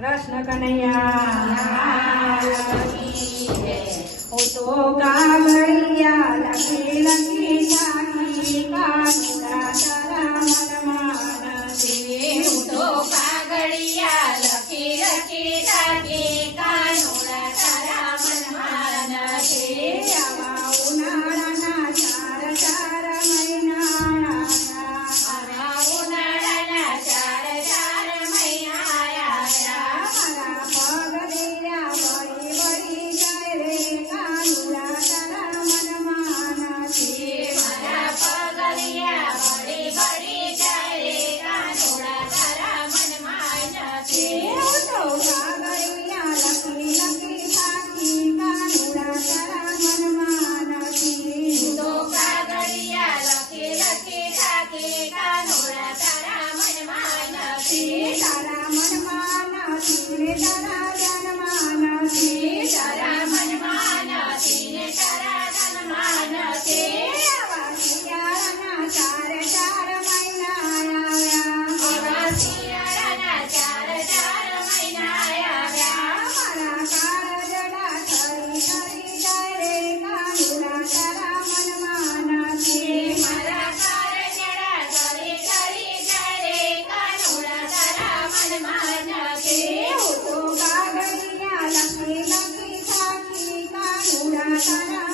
કૃષ્ણ કનૈયા હું તો કાગળિયા લખી લખી થાકી કાનુડા તારા મનમાં નથી. હું તો કાગળિયા લખી લખી થાકી કાનુડા તારા મનમાં નથી. આવા ઉનાળાના ચાર ચાર મહિના આવા ઉનાળાના ચાર ચાર મહિના આવ્યા. મારા પગલીયા વળી વળી જાય રે કાનુડા તારા મનમાં નથી. મારા પગલિયા બળી બળી જાય રે કાનુડા તારા મનમાં નથી. હું તો કાગળિયા લખી લખી થાકી કાનુડા તારા મનમાં નથી. હું તો કાગળિયા લખી લખી થાકી કાનુડા તારા મનમાં નથી. તારા મનમાં નથી ને તારા ધ્યાનમાં નથી. તારા મનમાં નથી ને તારા ધનમાં નથી. આવા શિયાળાના ચાર ચાર મહિના આવ્યા. આવા શિયાળાના ચાર ચાર મહિના આવ્યા. મારા કાળજડા ઠરી ઠરી જાય રે કાનુડા તારા મનમાં નથી. મારા કારજડા કરી કરી જાય રે કાનુડા તારા મનમાં નથી. હું તો કાગળિયા લખી લખી થાકી કાનુડા તારા